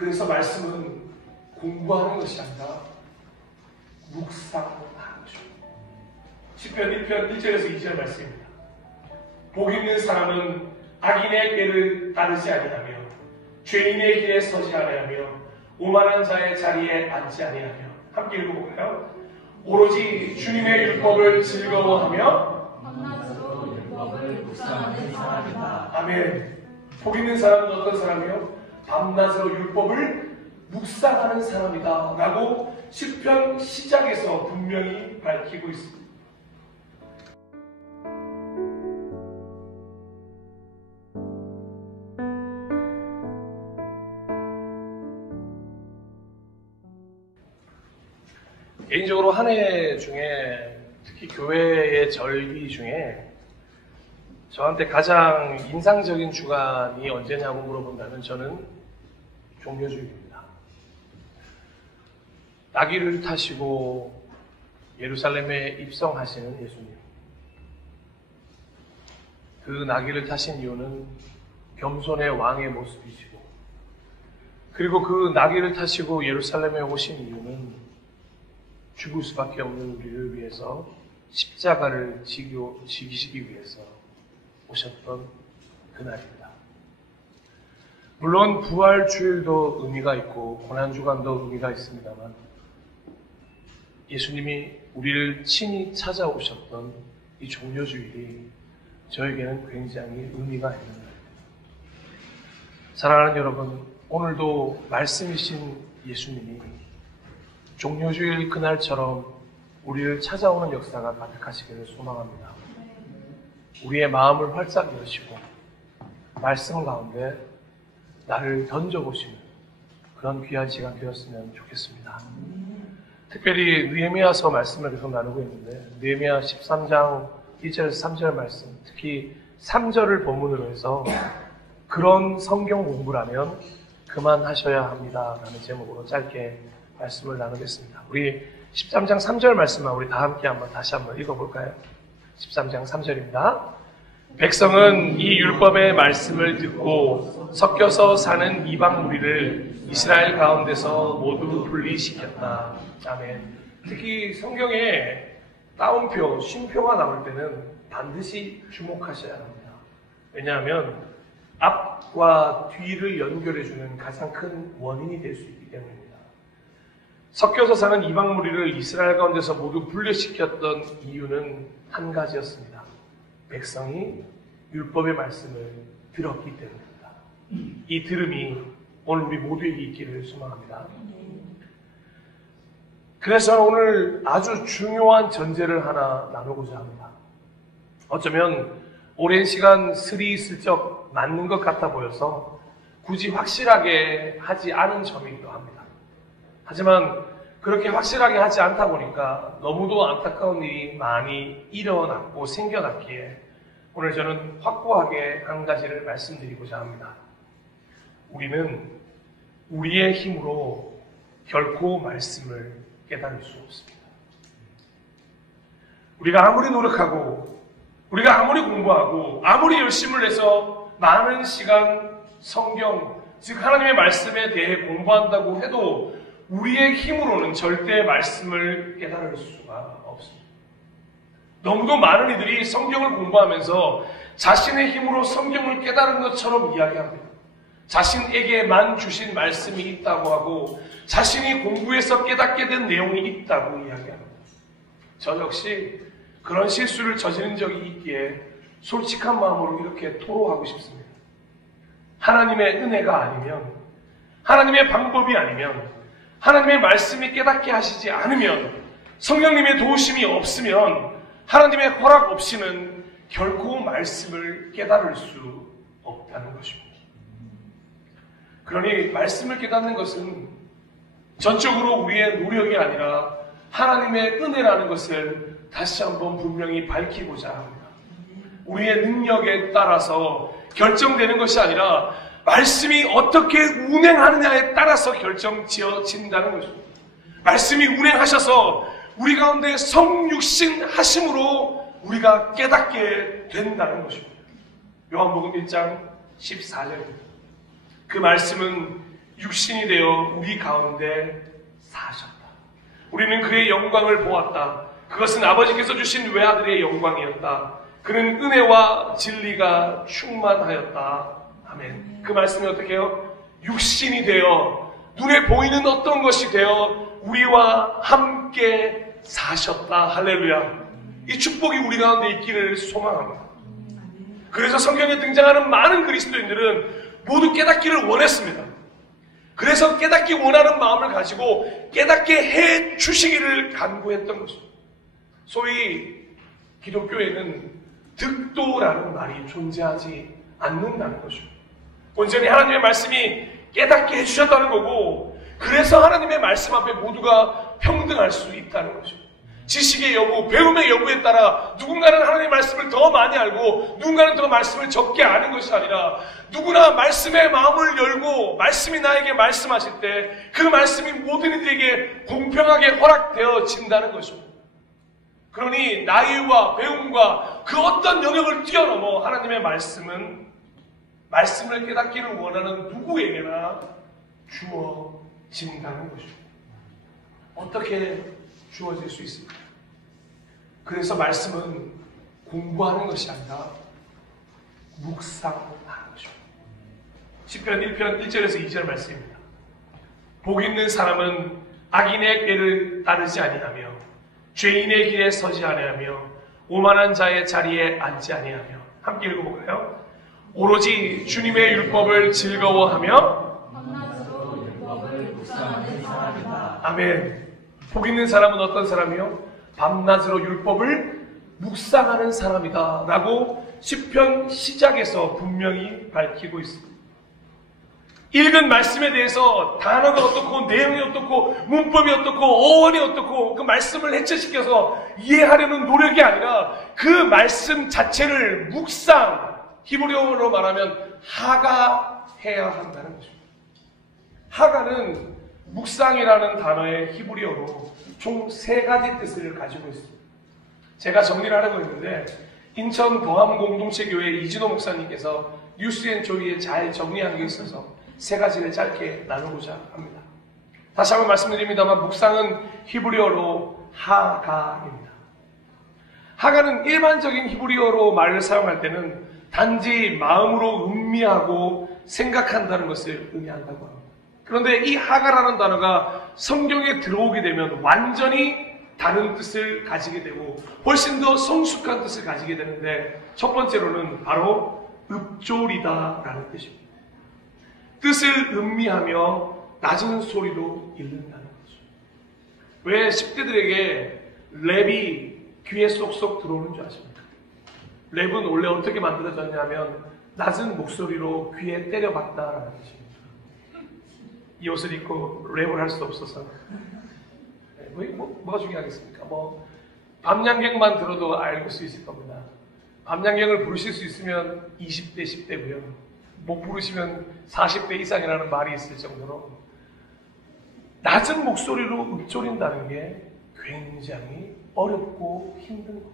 그래서 말씀은 공부하는 것이 아니라 묵상하는 것입니다. 시편 1편 1절에서 2절 말씀입니다. 복 있는 사람은 악인의 길을 따르지 아니하며 죄인의 길에 서지 아니하며 오만한 자의 자리에 앉지 아니하며. 함께 읽어볼까요? 오로지 주님의 율법을 즐거워하며 밤낮으로 율법을 묵상하는 사람이다. 아멘. 복 있는 사람은 어떤 사람이요? 밤낮으로 율법을 묵상하는 사람이다 라고 시편 시작에서 분명히 밝히고 있습니다. 개인적으로 한 해 중에 특히 교회의 절기 중에 저한테 가장 인상적인 주간이 언제냐고 물어본다면 저는 종려주일입니다. 나귀를 타시고 예루살렘에 입성하시는 예수님. 그 나귀를 타신 이유는 겸손의 왕의 모습이시고, 그리고 그 나귀를 타시고 예루살렘에 오신 이유는 죽을 수밖에 없는 우리를 위해서 십자가를 지기시기 위해서 오셨던 그날입니다. 물론 부활주일도 의미가 있고 고난주간도 의미가 있습니다만 예수님이 우리를 친히 찾아오셨던 이 종려주일이 저에게는 굉장히 의미가 있는 날입니다. 사랑하는 여러분, 오늘도 말씀이신 예수님이 종려주일 그날처럼 우리를 찾아오는 역사가 가득하시기를 소망합니다. 우리의 마음을 활짝 여시고 말씀 가운데 나를 던져보시는 그런 귀한 시간 되었으면 좋겠습니다. 특별히 느헤미야서 말씀을 계속 나누고 있는데 느헤미야 13장 1절에서 3절 말씀, 특히 3절을 본문으로 해서 그런 성경 공부라면 그만하셔야 합니다 라는 제목으로 짧게 말씀을 나누겠습니다. 우리 13장 3절 말씀만 우리 다 함께 다시 한번 읽어볼까요? 13장 3절입니다. 백성은 이 율법의 말씀을 듣고 섞여서 사는 이방 무리를 이스라엘 가운데서 모두 분리시켰다. 아멘. 특히 성경에 따옴표, 쉼표가 나올 때는 반드시 주목하셔야 합니다. 왜냐하면 앞과 뒤를 연결해주는 가장 큰 원인이 될 수 있기 때문입니다. 섞여서 사는 이방 무리를 이스라엘 가운데서 모두 분리시켰던 이유는 한 가지였습니다. 백성이 율법의 말씀을 들었기 때문입니다. 이 들음이 오늘 우리 모두에게 있기를 소망합니다. 그래서 오늘 아주 중요한 전제를 하나 나누고자 합니다. 어쩌면 오랜 시간 스리슬쩍 맞는 것 같아 보여서 굳이 확실하게 하지 않은 점이기도 합니다. 하지만 그렇게 확실하게 하지 않다 보니까 너무도 안타까운 일이 많이 일어났고 생겨났기에 오늘 저는 확고하게 한 가지를 말씀드리고자 합니다. 우리는 우리의 힘으로 결코 말씀을 깨달을 수 없습니다. 우리가 아무리 노력하고 우리가 아무리 공부하고 아무리 열심을 내서 많은 시간 성경, 즉 하나님의 말씀에 대해 공부한다고 해도 우리의 힘으로는 절대 말씀을 깨달을 수가 없습니다. 너무도 많은 이들이 성경을 공부하면서 자신의 힘으로 성경을 깨달은 것처럼 이야기합니다. 자신에게만 주신 말씀이 있다고 하고 자신이 공부해서 깨닫게 된 내용이 있다고 이야기합니다. 저 역시 그런 실수를 저지른 적이 있기에 솔직한 마음으로 이렇게 토로하고 싶습니다. 하나님의 은혜가 아니면, 하나님의 방법이 아니면, 하나님의 말씀이 깨닫게 하시지 않으면, 성령님의 도우심이 없으면 하나님의 허락 없이는 결코 말씀을 깨달을 수 없다는 것입니다. 그러니 말씀을 깨닫는 것은 전적으로 우리의 노력이 아니라 하나님의 은혜라는 것을 다시 한번 분명히 밝히고자 합니다. 우리의 능력에 따라서 결정되는 것이 아니라 말씀이 어떻게 운행하느냐에 따라서 결정지어진다는 것입니다. 말씀이 운행하셔서 우리 가운데 성육신 하심으로 우리가 깨닫게 된다는 것입니다. 요한복음 1장 14절입니다. 그 말씀은 육신이 되어 우리 가운데 사셨다. 우리는 그의 영광을 보았다. 그것은 아버지께서 주신 외아들의 영광이었다. 그는 은혜와 진리가 충만하였다. 아멘. 그 말씀이 어떻게 해요? 육신이 되어 눈에 보이는 어떤 것이 되어 우리와 함께 사셨다. 할렐루야. 이 축복이 우리 가운데 있기를 소망합니다. 그래서 성경에 등장하는 많은 그리스도인들은 모두 깨닫기를 원했습니다. 그래서 깨닫기 원하는 마음을 가지고 깨닫게 해 주시기를 간구했던 것입니다. 소위 기독교에는 득도라는 말이 존재하지 않는다는 것이죠. 온전히 하나님의 말씀이 깨닫게 해주셨다는 거고, 그래서 하나님의 말씀 앞에 모두가 평등할 수 있다는 것이죠. 지식의 여부, 배움의 여부에 따라 누군가는 하나님의 말씀을 더 많이 알고 누군가는 더 말씀을 적게 아는 것이 아니라 누구나 말씀의 마음을 열고 말씀이 나에게 말씀하실 때 그 말씀이 모든 이들에게 공평하게 허락되어진다는 것입니다. 그러니 나이와 배움과 그 어떤 영역을 뛰어넘어 하나님의 말씀은 말씀을 깨닫기를 원하는 누구에게나 주어진다는 것입니다. 어떻게 주어질 수 있습니까? 그래서 말씀은 공부하는 것이 아니라 묵상하는 것입니다. 시편 1편 1절에서 2절 말씀입니다. 복 있는 사람은 악인의 꾀를 따르지 아니하며 죄인의 길에 서지 아니하며 오만한 자의 자리에 앉지 아니하며. 함께 읽어볼까요? 오로지 주님의 율법을 즐거워하며 밤낮으로 율법을 묵상하는 사람이다. 아멘. 복 있는 사람은 어떤 사람이요? 밤낮으로 율법을 묵상하는 사람이다 라고 시편 시작에서 분명히 밝히고 있습니다. 읽은 말씀에 대해서 단어가 어떻고 내용이 어떻고 문법이 어떻고 어원이 어떻고 그 말씀을 해체시켜서 이해하려는 노력이 아니라 그 말씀 자체를 묵상, 히브리어로 말하면 하가해야 한다는 것입니다. 하가는 묵상이라는 단어의 히브리어로 총 3가지 뜻을 가지고 있습니다. 제가 정리를 하려고 했는데 인천 도함공동체교회 이진호 목사님께서 뉴스앤조이에 잘 정리한 게 있어서 3가지를 짧게 나누고자 합니다. 다시 한번 말씀드립니다만 묵상은 히브리어로 하가입니다. 하가는 일반적인 히브리어로 말을 사용할 때는 단지 마음으로 음미하고 생각한다는 것을 의미한다고 합니다. 그런데 이 하가라는 단어가 성경에 들어오게 되면 완전히 다른 뜻을 가지게 되고 훨씬 더 성숙한 뜻을 가지게 되는데 첫 번째로는 바로 읍조리다라는 뜻입니다. 뜻을 음미하며 낮은 소리로 읽는다는 거죠. 왜 10대들에게 랩이 귀에 쏙쏙 들어오는 줄 아십니까? 랩은 원래 어떻게 만들어졌냐면 낮은 목소리로 귀에 때려박다라는 뜻입니다. 이 옷을 입고 랩을 할 수 없어서 뭐가 중요하겠습니까? 밤양갱만 들어도 알 수 있을 겁니다. 밤양갱을 부르실 수 있으면 20대, 10대고요. 못 부르시면 40대 이상이라는 말이 있을 정도로 낮은 목소리로 읊조린다는 게 굉장히 어렵고 힘든 겁니다.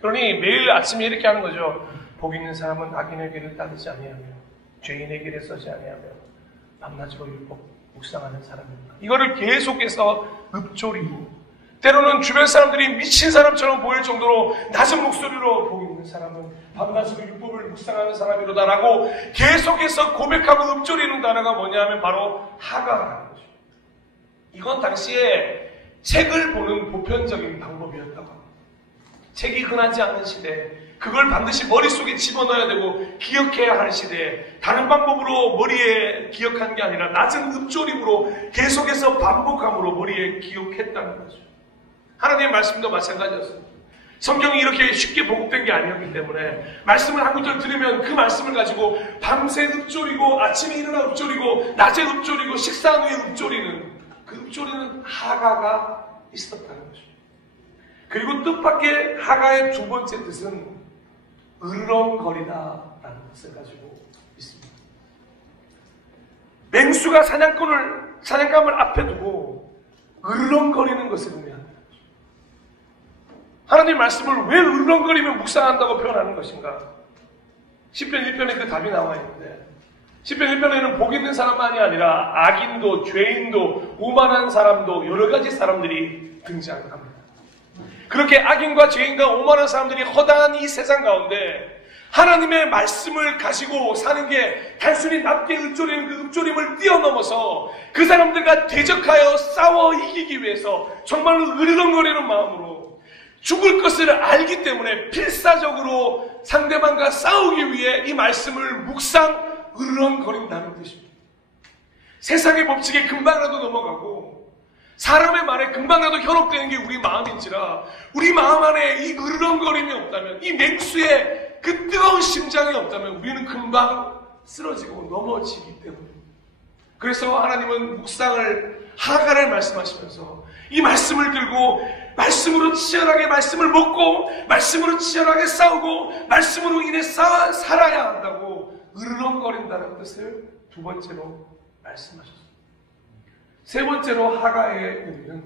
그러니 매일 아침에 이렇게 하는 거죠. 복 있는 사람은 악인의 길을 따르지 아니하며 죄인의 길에 서지 아니하며 밤낮으로 율법 묵상하는 사람입니다. 이거를 계속해서 읊조리고 때로는 주변 사람들이 미친 사람처럼 보일 정도로 낮은 목소리로 복 있는 사람은 밤낮으로 율법을 묵상하는 사람이로다라고 계속해서 고백하고 읊조리는 단어가 뭐냐면 바로 하가라는 거죠. 이건 당시에 책을 보는 보편적인 방법이었다고 합니다. 책이 흔하지 않은 시대에 그걸 반드시 머릿속에 집어넣어야 되고 기억해야 할 시대에 다른 방법으로 머리에 기억한 게 아니라 낮은 읊조림으로 계속해서 반복함으로 머리에 기억했다는 거죠. 하나님의 말씀도 마찬가지였습니다. 성경이 이렇게 쉽게 보급된 게 아니었기 때문에 말씀을 한 구절 들으면 그 말씀을 가지고 밤새 읊조리고 아침에 일어나 읊조리고 낮에 읊조리고 식사한 후에 읊조리는 그 읊조리는 하가가 있었다는 거죠. 그리고 뜻밖의 하가의 두 번째 뜻은 으르렁거리다라는 뜻을 가지고 있습니다. 맹수가 사냥감을 앞에 두고 으르렁거리는 것을 의미합니다. 하나님 말씀을 왜 으르렁거리며 묵상한다고 표현하는 것인가? 시편 1편에 그 답이 나와 있는데 시편 1편에는 복 있는 사람만이 아니라 악인도 죄인도 오만한 사람도 여러 가지 사람들이 등장합니다. 그렇게 악인과 죄인과 오만한 사람들이 허다한 이 세상 가운데 하나님의 말씀을 가지고 사는 게 단순히 납게 읊조리는 그 읊조림을 뛰어넘어서 그 사람들과 대적하여 싸워 이기기 위해서 정말로 으르렁거리는 마음으로 죽을 것을 알기 때문에 필사적으로 상대방과 싸우기 위해 이 말씀을 묵상 으르렁거린다는 뜻입니다. 세상의 법칙에 금방이라도 넘어가고 사람의 말에 금방이라도 현혹되는 게 우리 마음인지라 우리 마음 안에 이 으르렁거림이 없다면 이 맹수의 그 뜨거운 심장이 없다면 우리는 금방 쓰러지고 넘어지기 때문입니다. 그래서 하나님은 묵상을 하갈을 말씀하시면서 이 말씀을 들고 말씀으로 치열하게 말씀을 먹고 말씀으로 치열하게 싸우고 말씀으로 인해 살아야 한다고 으르렁거린다는 뜻을 두 번째로 말씀하셨습니다. 세 번째로 하갈의 의미는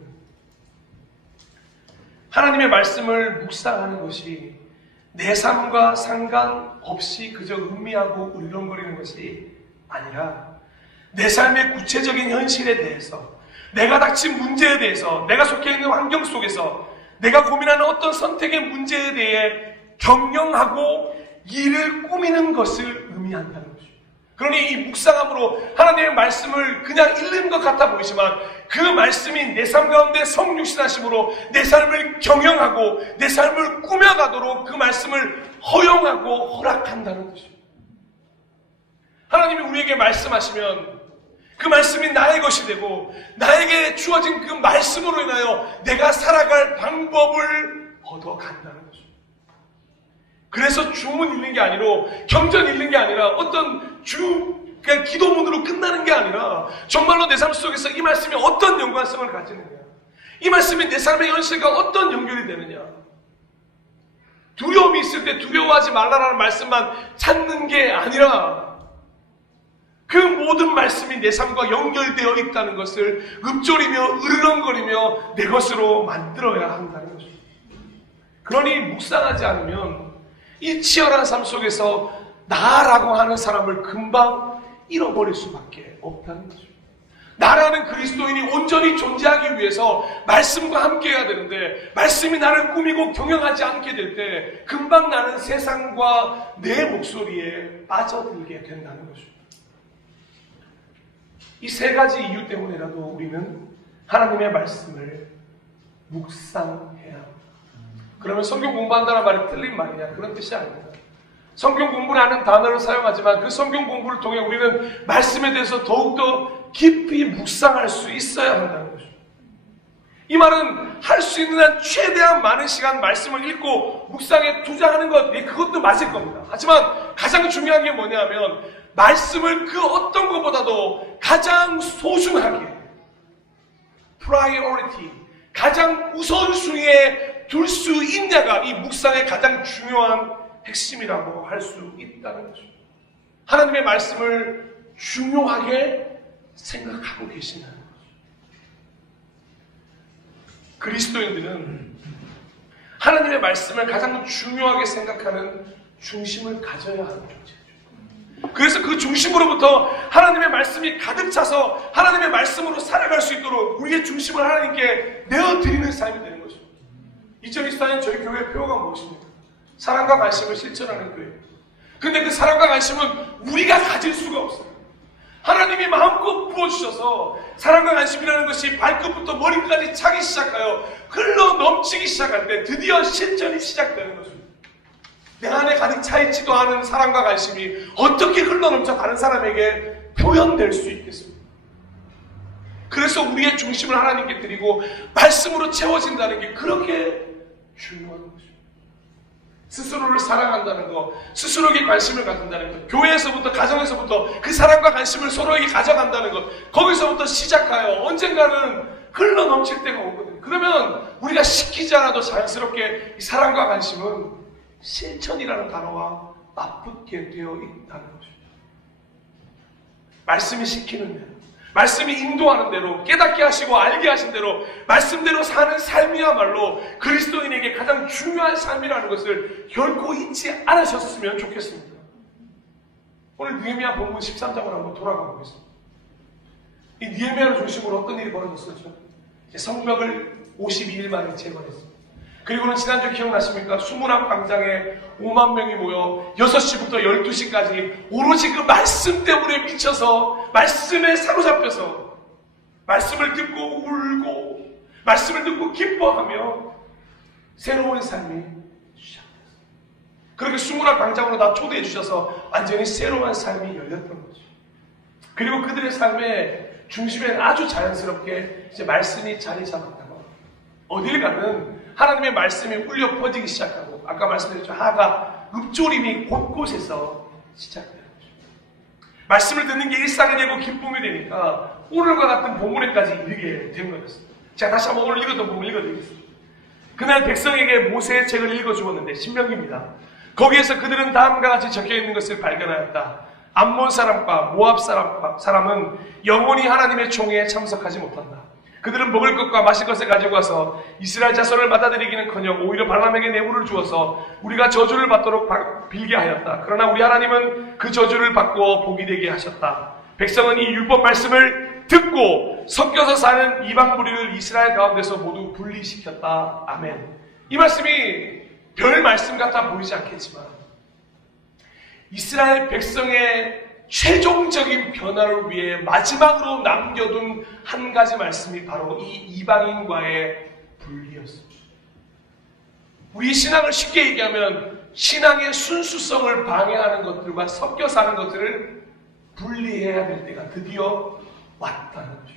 하나님의 말씀을 묵상하는 것이 내 삶과 상관없이 그저 음미하고 으르렁거리는 것이 아니라 내 삶의 구체적인 현실에 대해서 내가 닥친 문제에 대해서 내가 속해 있는 환경 속에서 내가 고민하는 어떤 선택의 문제에 대해 경영하고 일을 꾸미는 것을 의미한다는 것입니다. 그러니 이 묵상함으로 하나님의 말씀을 그냥 읽는 것 같아 보이지만 그 말씀이 내 삶 가운데 성육신하심으로 내 삶을 경영하고 내 삶을 꾸며가도록 그 말씀을 허용하고 허락한다는 것입니다. 하나님이 우리에게 말씀하시면 그 말씀이 나의 것이 되고 나에게 주어진 그 말씀으로 인하여 내가 살아갈 방법을 얻어간다는 것입니다. 그래서 주문 읽는 게 아니라 경전 읽는 게 아니라 어떤 그냥 기도문으로 끝나는 게 아니라 정말로 내 삶 속에서 이 말씀이 어떤 연관성을 가지느냐, 이 말씀이 내 삶의 현실과 어떤 연결이 되느냐, 두려움이 있을 때 두려워하지 말라라는 말씀만 찾는 게 아니라 그 모든 말씀이 내 삶과 연결되어 있다는 것을 읊조리며 으르렁거리며 내 것으로 만들어야 한다는 것입니다. 그러니 묵상하지 않으면 이 치열한 삶 속에서 나라고 하는 사람을 금방 잃어버릴 수밖에 없다는 것입니다. 나라는 그리스도인이 온전히 존재하기 위해서 말씀과 함께 해야 되는데 말씀이 나를 꾸미고 경영하지 않게 될 때 금방 나는 세상과 내 목소리에 빠져들게 된다는 것입니다. 이 세 가지 이유 때문에라도 우리는 하나님의 말씀을 묵상해야 합니다. 그러면 성경 공부한다는 말이 틀린 말이냐? 그런 뜻이 아닙니다. 성경 공부라는 단어를 사용하지만 그 성경 공부를 통해 우리는 말씀에 대해서 더욱더 깊이 묵상할 수 있어야 한다는 것입니다. 이 말은 할 수 있는 한 최대한 많은 시간 말씀을 읽고 묵상에 투자하는 것, 그것도 맞을 겁니다. 하지만 가장 중요한 게 뭐냐면 말씀을 그 어떤 것보다도 가장 소중하게 priority, 가장 우선순위에 둘 수 있냐가 이 묵상의 가장 중요한 핵심이라고 할 수 있다는 것입니다. 하나님의 말씀을 중요하게 생각하고 계시는 것입니다. 그리스도인들은 하나님의 말씀을 가장 중요하게 생각하는 중심을 가져야 하는 존재죠. 그래서 그 중심으로부터 하나님의 말씀이 가득 차서 하나님의 말씀으로 살아갈 수 있도록 우리의 중심을 하나님께 내어드리는 삶이 되는 것입니다. 2024년 저희 교회의 표어가 무엇입니까? 사랑과 관심을 실천하는 교회. 근데 그 사랑과 관심은 우리가 가질 수가 없어요. 하나님이 마음껏 부어주셔서 사랑과 관심이라는 것이 발끝부터 머리까지 차기 시작하여 흘러 넘치기 시작할 때 드디어 실천이 시작되는 것입니다. 내 안에 가득 차있지도 않은 사랑과 관심이 어떻게 흘러 넘쳐 다른 사람에게 표현될 수 있겠습니까? 그래서 우리의 중심을 하나님께 드리고 말씀으로 채워진다는 게 그렇게 중요한 것입니다. 스스로를 사랑한다는 것, 스스로에게 관심을 갖는다는 것, 교회에서부터 가정에서부터 그 사랑과 관심을 서로에게 가져간다는 것, 거기서부터 시작하여 언젠가는 흘러 넘칠 때가 오거든요. 그러면 우리가 시키지 않아도 자연스럽게 이 사랑과 관심은 실천이라는 단어와 맞붙게 되어 있다는 것입니다. 말씀이 시키는 대로, 말씀이 인도하는 대로, 깨닫게 하시고 알게 하신 대로 말씀대로 사는 삶이야말로 그리스도인에게 가장 중요한 삶이라는 것을 결코 잊지 않으셨으면 좋겠습니다. 오늘 느헤미야 본문 13장을 한번 돌아가 보겠습니다. 이 느헤미야를 중심으로 어떤 일이 벌어졌었죠? 성벽을 52일 만에 재건했습니다. 그리고는 지난주 기억나십니까? 수문앞 광장에 5만 명이 모여 6시부터 12시까지 오로지 그 말씀 때문에 미쳐서 말씀에 사로잡혀서 말씀을 듣고 울고 말씀을 듣고 기뻐하며 새로운 삶이 시작됐어요. 그렇게 수문앞 광장으로 다 초대해 주셔서 완전히 새로운 삶이 열렸던 거죠. 그리고 그들의 삶의 중심에는 아주 자연스럽게 이제 말씀이 자리 잡았다고 어딜 가든 하나님의 말씀이 울려 퍼지기 시작하고 아까 말씀드렸죠. 하가 읊조림이 곳곳에서 시작되는 거죠. 말씀을 듣는 게 일상이 되고 기쁨이 되니까 오늘과 같은 본문에까지 이르게 된 거였습니다. 제가 다시 한번 오늘 읽었던 부분 읽어드리겠습니다. 그날 백성에게 모세의 책을 읽어주었는데 신명기입니다. 거기에서 그들은 다음과 같이 적혀있는 것을 발견하였다. 암몬 사람과 모압 사람은 영원히 하나님의 총회에 참석하지 못한다. 그들은 먹을 것과 마실 것을 가지고 와서 이스라엘 자손을 받아들이기는커녕 오히려 발람에게 뇌물을 주어서 우리가 저주를 받도록 빌게 하였다. 그러나 우리 하나님은 그 저주를 바꾸어 복이 되게 하셨다. 백성은 이 율법 말씀을 듣고 섞여서 사는 이방 무리를 이스라엘 가운데서 모두 분리시켰다. 아멘. 이 말씀이 별 말씀 같아 보이지 않겠지만 이스라엘 백성의 최종적인 변화를 위해 마지막으로 남겨둔 한 가지 말씀이 바로 이 이방인과의 분리였습니다. 우리 신앙을 쉽게 얘기하면 신앙의 순수성을 방해하는 것들과 섞여 사는 것들을 분리해야 될 때가 드디어 왔다는 거죠.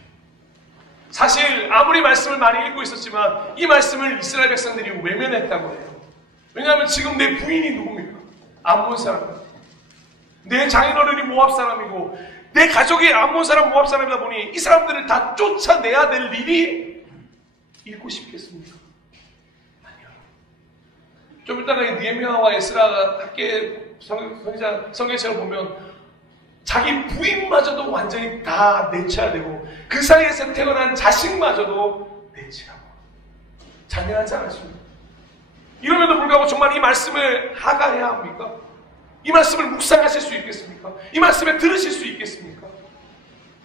사실 아무리 말씀을 많이 읽고 있었지만 이 말씀을 이스라엘 백성들이 외면했다고 해요. 왜냐하면 지금 내 부인이 누굽니까? 암몬 사람입니다. 내 장인어른이 모압 사람이고 내 가족이 암몬 사람 모압 사람이다 보니 이 사람들을 다 쫓아내야 될 일이 있고 싶겠습니까? 아니요. 좀 이따가 느헤미야와 에스라가 함께 성경책을 보면 자기 부인마저도 완전히 다 내쳐야 되고 그 사이에서 태어난 자식마저도 내치라고. 잔인하지 않으십니까? 이러면도 불구하고 정말 이 말씀을 하가해야 합니까? 이 말씀을 묵상하실 수 있겠습니까? 이 말씀에 들으실 수 있겠습니까?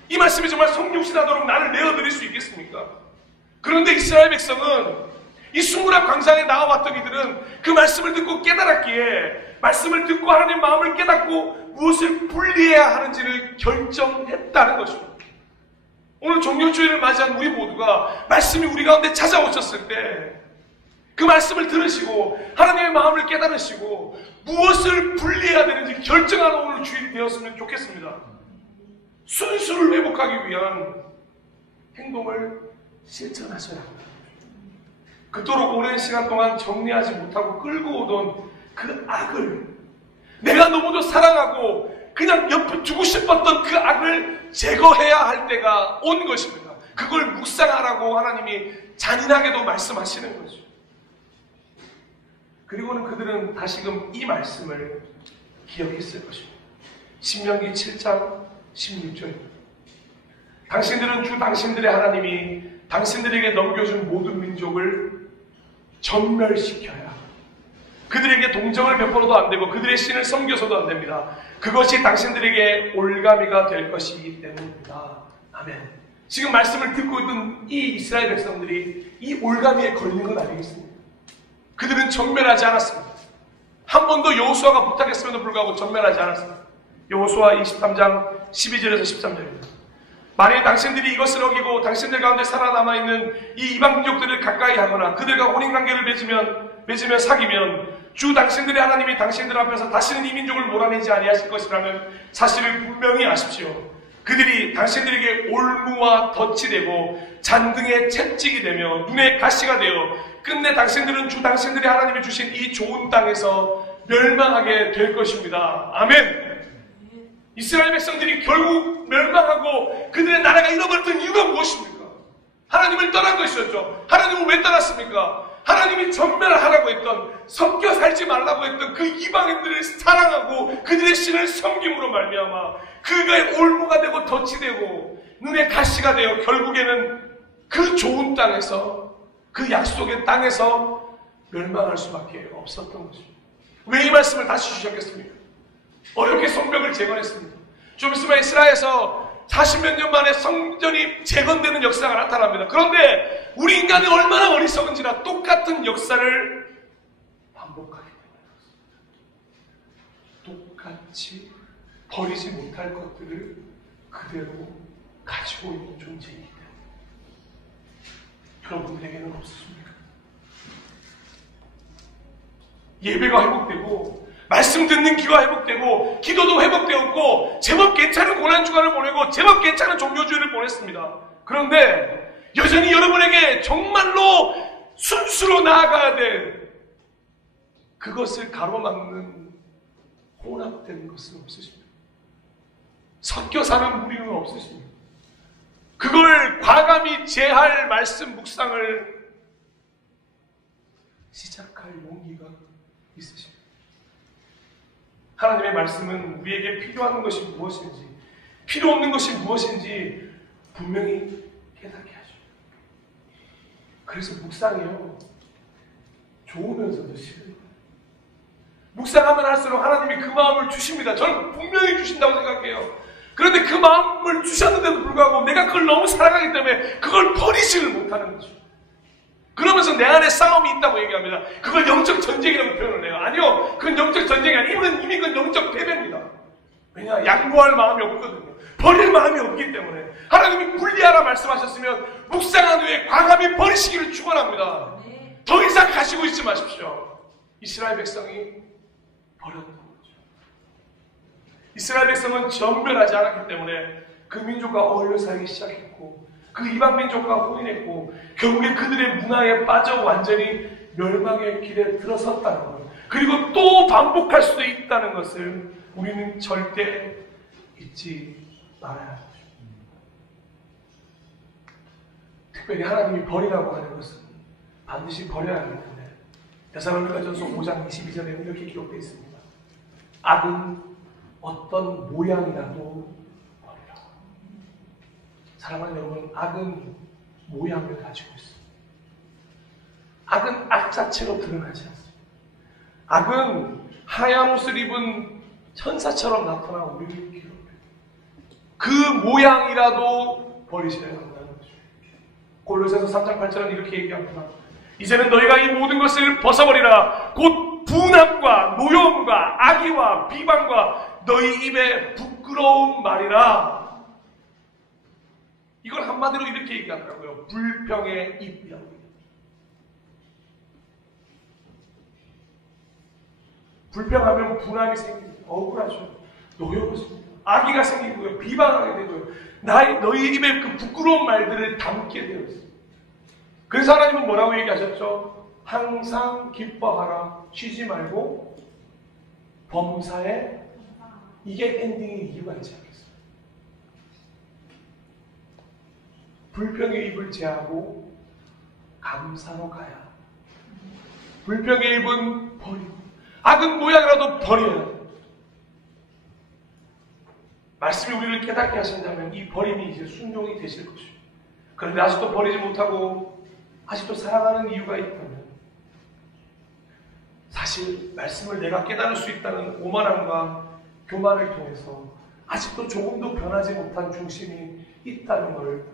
이 말씀이 정말 성육신하도록 나를 내어드릴 수 있겠습니까? 그런데 이스라엘 백성은 이 수문앞 광장에 나와왔던 이들은 그 말씀을 듣고 깨달았기에 말씀을 듣고 하나님의 마음을 깨닫고 무엇을 분리해야 하는지를 결정했다는 것입니다. 오늘 종료주일을 맞이한 우리 모두가 말씀이 우리 가운데 찾아오셨을 때 그 말씀을 들으시고 하나님의 마음을 깨달으시고 무엇을 분리해야 되는지 결정하는 오늘 주일이 되었으면 좋겠습니다. 순수를 회복하기 위한 행동을 실천하셔야 합니다. 그토록 오랜 시간 동안 정리하지 못하고 끌고 오던 그 악을 내가 너무도 사랑하고 그냥 옆에 두고 싶었던 그 악을 제거해야 할 때가 온 것입니다. 그걸 묵상하라고 하나님이 잔인하게도 말씀하시는 거죠. 그리고는 그들은 다시금 이 말씀을 기억했을 것입니다. 신명기 7장 16절입니다. 당신들은 주 당신들의 하나님이 당신들에게 넘겨준 모든 민족을 전멸시켜야 그들에게 동정을 베풀어도 안 되고 그들의 신을 섬겨서도 안 됩니다. 그것이 당신들에게 올가미가 될 것이기 때문입니다. 아멘. 지금 말씀을 듣고 있던 이 이스라엘 백성들이 이 올가미에 걸린 건 아니겠습니까? 그들은 전멸하지 않았습니다. 한 번도 여호수아가 부탁했음에도 불구하고 전멸하지 않았습니다. 여호수아 23장 12절에서 13절입니다. 만일 당신들이 이것을 어기고 당신들 가운데 살아남아있는 이 이방 민족들을 가까이 하거나 그들과 혼인관계를 맺으며 사귀면 주 당신들의 하나님이 당신들 앞에서 다시는 이 민족을 몰아내지 아니하실 것이라는 사실을 분명히 아십시오. 그들이 당신들에게 올무와 덫이 되고 잔등에 채찍이 되며 눈에 가시가 되어 끝내 당신들은 주 당신들의 하나님이 주신 이 좋은 땅에서 멸망하게 될 것입니다. 아멘. 이스라엘 백성들이 결국 멸망하고 그들의 나라가 잃어버렸던 이유가 무엇입니까? 하나님을 떠난 것이었죠. 하나님은 왜 떠났습니까? 하나님이 전멸하라고 했던, 섞여 살지 말라고 했던 그 이방인들을 사랑하고 그들의 신을 섬김으로 말미암아 그가 올무가 되고 덫이 되고 눈에 가시가 되어 결국에는 그 좋은 땅에서, 그 약속의 땅에서 멸망할 수밖에 없었던 것입니다. 왜 이 말씀을 다시 주셨겠습니까? 어렵게 성벽을 재건했습니다. 좀 있으면 이스라엘에서 40몇 년 만에 성전이 재건되는 역사가 나타납니다. 그런데 우리 인간이 얼마나 어리석은지라 똑같은 역사를 반복하게 됩니다. 똑같이 버리지 못할 것들을 그대로 가지고 있는 존재이기 때문에 여러분들에게는 없으십니까? 예배가 회복되고 말씀 듣는 귀가 회복되고 기도도 회복되었고 제법 괜찮은 고난주간을 보내고 제법 괜찮은 종료주일을 보냈습니다. 그런데 여전히 여러분에게 정말로 순수로 나아가야 될 그것을 가로막는 혼합된 것은 없으십니까? 섞여 사는 무리는 없으십니까? 그걸 과감히 제할 말씀 묵상을 시작할 용기가 있으십니까? 하나님의 말씀은 우리에게 필요한 것이 무엇인지, 필요 없는 것이 무엇인지 분명히 깨닫게 하죠. 그래서 묵상이요, 좋으면서도 싫어요. 묵상하면 할수록 하나님이 그 마음을 주십니다. 저는 분명히 주신다고 생각해요. 그런데 그 마음을 주셨는데도 불구하고 내가 그걸 너무 사랑하기 때문에 그걸 버리지를 못하는 거죠. 그러면서 내 안에 싸움이 있다고 얘기합니다. 그걸 영적 전쟁이라고 표현을 해요. 아니요, 그건 영적 전쟁이 아니에요. 이미 그건 영적 패배입니다. 왜냐? 양보할 마음이 없거든요. 버릴 마음이 없기 때문에. 하나님이 분리하라 말씀하셨으면 묵상한 후에 과감히 버리시기를 축원합니다. 더 이상 가지고 있지 마십시오. 이스라엘 백성이 버렸던 거죠. 이스라엘 백성은 전멸하지 않았기 때문에 그 민족과 어울려 살기 시작했고 그 이방 민족과 혼인했고 결국에 그들의 문화에 빠져 완전히 멸망의 길에 들어섰다는 것, 그리고 또 반복할 수도 있다는 것을 우리는 절대 잊지 말아야 합니다. 특별히 하나님이 버리라고 하는 것은 반드시 버려야 하기 때문에 데살로니가전서 5장 22절에는 이렇게 기록되어 있습니다. 악은 어떤 모양이라도 사랑하는 여러분, 악은 모양을 가지고 있습니다. 악은 악 자체로 드러나지 않습니다. 악은 하얀 옷을 입은 천사처럼 나타나 우리를 괴롭혀요. 그 모양이라도 버리셔야 한다는 거죠. 골로새서 3장 8절은 이렇게 얘기합니다. 이제는 너희가 이 모든 것을 벗어버리라. 곧 분함과 노여움과 악의와 비방과 너희 입에 부끄러운 말이라. 이걸 한마디로 이렇게 얘기하더라고요. 불평의 입이라고. 불평하면 분함이 생깁니다. 억울하죠. 노여워집니다. 악의가 생기고요. 비방하게 되고요. 너희 입에 그 부끄러운 말들을 담게 되어 있습니다. 그래서 하나님은 뭐라고 얘기하셨죠? 항상 기뻐하라. 쉬지 말고 범사에. 이게 엔딩의 이유가 있지 않겠어요? 불평의 입을 제하고 감사로 가야. 불평의 입은 버리고 악은 모양이라도 버려야 합니다. 말씀이 우리를 깨닫게 하신다면 이 버림이 이제 순종이 되실 것입니다. 그런데 아직도 버리지 못하고 아직도 사랑하는 이유가 있다면 사실 말씀을 내가 깨달을 수 있다는 오만함과 교만을 통해서 아직도 조금도 변하지 못한 중심이 있다는 걸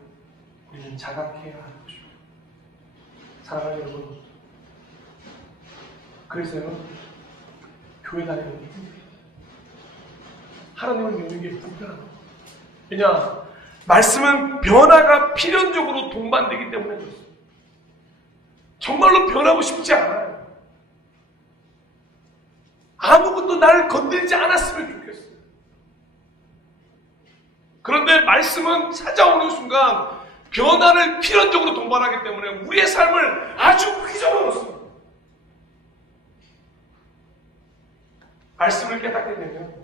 우리는 자각해야 하는 것입니다. 사랑하는 여러분, 그래서요, 교회 다니는 게 힘들어요. 하나님을 믿는 게 불편합니다. 왜냐? 말씀은 변화가 필연적으로 동반되기 때문에 그렇습니다. 정말로 변하고 싶지 않아요. 아무것도 나를 건들지 않았으면 좋겠어요. 그런데 말씀은 찾아오는 순간 변화를 필연적으로 동반하기 때문에 우리의 삶을 아주 휘저어 놓습니다. 말씀을 깨닫게 되면,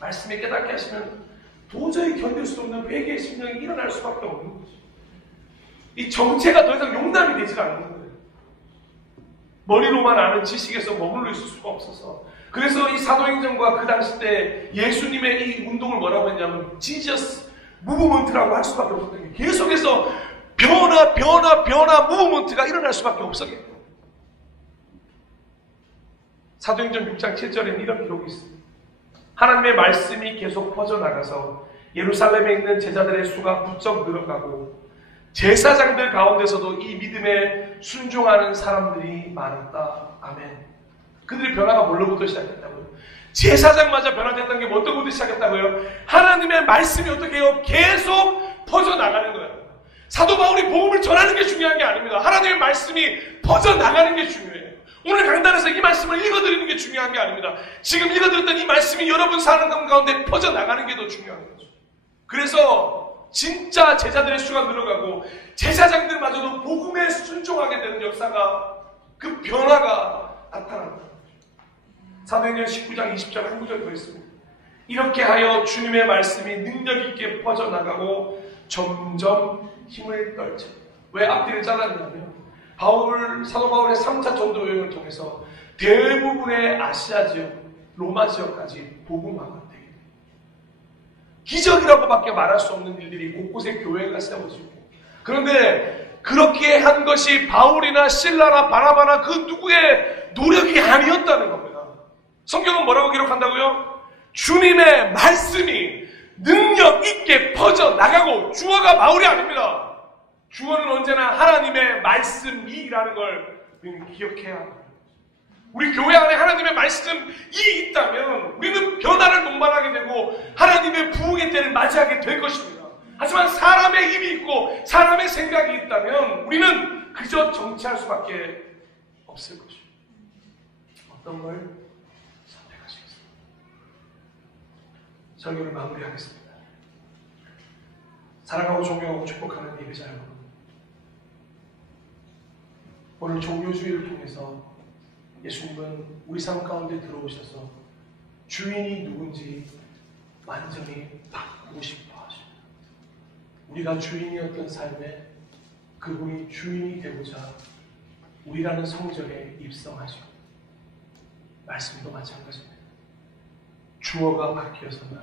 말씀이 깨닫게 하시면 도저히 견딜 수 없는 회개의 심령이 일어날 수밖에 없는 거죠. 이 정체가 더 이상 용납이 되지 않는 거예요. 머리로만 아는 지식에서 머물러 있을 수가 없어서. 그래서 이 사도행전과 그 당시 때 예수님의 이 운동을 뭐라고 했냐면 지저스 무브먼트라고 할 수밖에 없었던 게 계속해서 변화 무브먼트가 일어날 수밖에 없었기 때문에. 사도행전 6장 7절에는 이런 기록이 있습니다. 하나님의 말씀이 계속 퍼져나가서 예루살렘에 있는 제자들의 수가 부쩍 늘어가고 제사장들 가운데서도 이 믿음에 순종하는 사람들이 많았다. 아멘. 그들의 변화가 뭘로부터 시작했다고요? 제사장마저 변화됐던 게 뭐부터 시작했다고요? 하나님의 말씀이 어떻게 해요? 계속 퍼져나가는 거예요. 사도 바울이 복음을 전하는 게 중요한 게 아닙니다. 하나님의 말씀이 퍼져나가는 게 중요해요. 오늘 강단에서 이 말씀을 읽어드리는 게 중요한 게 아닙니다. 지금 읽어드렸던 이 말씀이 여러분 사는 가운데 퍼져나가는 게 더 중요한 거죠. 그래서 진짜 제자들의 수가 늘어가고 제사장들마저도 복음에 순종하게 되는 역사가, 그 변화가 나타납니다. 사도행전 19장 20절 한 구절 더 있습니다. 이렇게 하여 주님의 말씀이 능력 있게 퍼져나가고 점점 힘을 떨쳐. 왜 앞뒤를 잘랐냐면 사도 바울의 3차 전도 여행을 통해서 대부분의 아시아 지역, 로마 지역까지 복음화가 되게 돼요. 기적이라고밖에 말할 수 없는 일들이 곳곳에 교회가 세워지고, 그런데 그렇게 한 것이 바울이나 실라나 바나바나 그 누구의 노력이 아니었다는 겁니다. 성경은 뭐라고 기록한다고요? 주님의 말씀이 능력 있게 퍼져나가고, 주어가 바울이 아닙니다. 주어는 언제나 하나님의 말씀이라는 걸 우리는 기억해야 합니다. 우리 교회 안에 하나님의 말씀이 있다면 우리는 변화를 동반하게 되고 하나님의 부흥의 때를 맞이하게 될 것입니다. 하지만 사람의 힘이 있고 사람의 생각이 있다면 우리는 그저 정치할 수밖에 없을 것입니다. 어떤 걸 선택하시겠습니까? 설교를 마무리하겠습니다. 사랑하고 존경하고 축복하는 예배자 여러분, 오늘 종료주의를 통해서 예수님은 우리 삶 가운데 들어오셔서 주인이 누군지 완전히 바꾸고 싶어 하십니다. 우리가 주인이었던 삶에 그분이 주인이 되고자 우리라는 성전에 입성하시고, 말씀도 마찬가지입니다. 주어가 바뀌어서는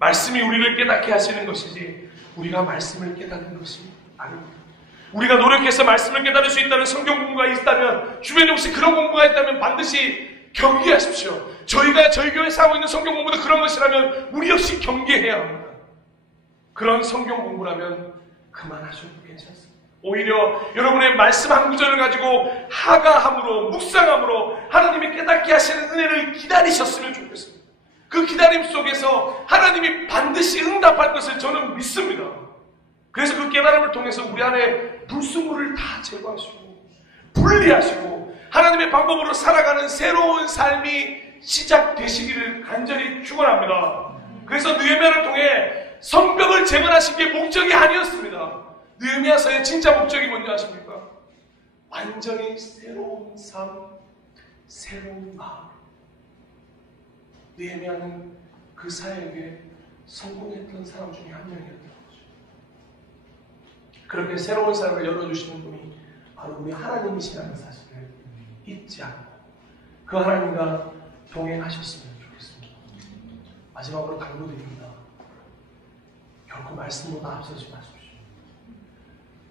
말씀이 우리를 깨닫게 하시는 것이지 우리가 말씀을 깨닫는 것이 아닙니다. 우리가 노력해서 말씀을 깨달을 수 있다는 성경 공부가 있다면, 주변에 혹시 그런 공부가 있다면 반드시 경계하십시오. 저희가 저희 교회에서 하고 있는 성경 공부도 그런 것이라면 우리 역시 경계해야 합니다. 그런 성경 공부라면 그만하셔도 괜찮습니다. 오히려 여러분의 말씀 한 구절을 가지고 하가함으로, 묵상함으로 하나님이 깨닫게 하시는 은혜를 기다리셨으면 좋겠습니다. 그 기다림 속에서 하나님이 반드시 응답할 것을 저는 믿습니다. 그래서 그 깨달음을 통해서 우리 안에 불순물을 다 제거하시고 분리하시고 하나님의 방법으로 살아가는 새로운 삶이 시작되시기를 간절히 축원합니다. 그래서 느헤미야를 통해 성벽을 재건하신 게 목적이 아니었습니다. 느헤미야서의 진짜 목적이 뭔지 아십니까? 완전히 새로운 삶, 새로운 마음. 느헤미야는 그 사역에 성공했던 사람 중에 한 명이었다. 그렇게 새로운 삶을 열어주시는 분이 바로 우리 하나님이시라는 사실을 잊지 않고 그 하나님과 동행하셨으면 좋겠습니다. 마지막으로 당부드립니다. 결코 말씀보다 앞서지 마십시오.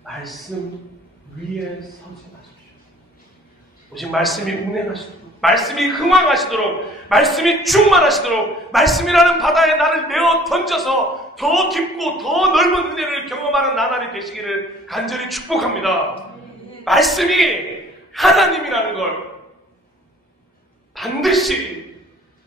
말씀 위에 서지 마십시오. 오직 말씀이 운행하시도록, 말씀이 흥왕하시도록, 말씀이 충만하시도록, 말씀이라는 바다에 나를 내어 던져서 더 깊고 더 넓은 은혜를 경험하는 나날이 되시기를 간절히 축복합니다. 말씀이 하나님이라는 걸 반드시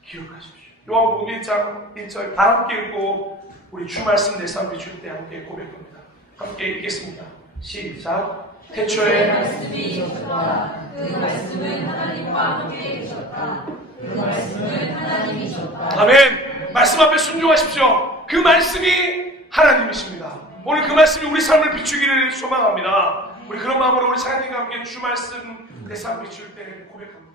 기억하십시오. 요한복음 1장 1절 다 함께 읽고 우리 주 말씀 내 삶 비출 때 함께 고백합니다. 함께 읽겠습니다. 시작. 태초에 말씀이 있었다. 그 말씀은 하나님과 함께 계셨다. 그 말씀은 하나님이셨다. 아멘. 말씀 앞에 순종하십시오. 그 말씀이 하나님이십니다. 오늘 그 말씀이 우리 삶을 비추기를 소망합니다. 우리 그런 마음으로 우리 사장님과 함께 주 말씀 내 삶 비출 때 고백합니다.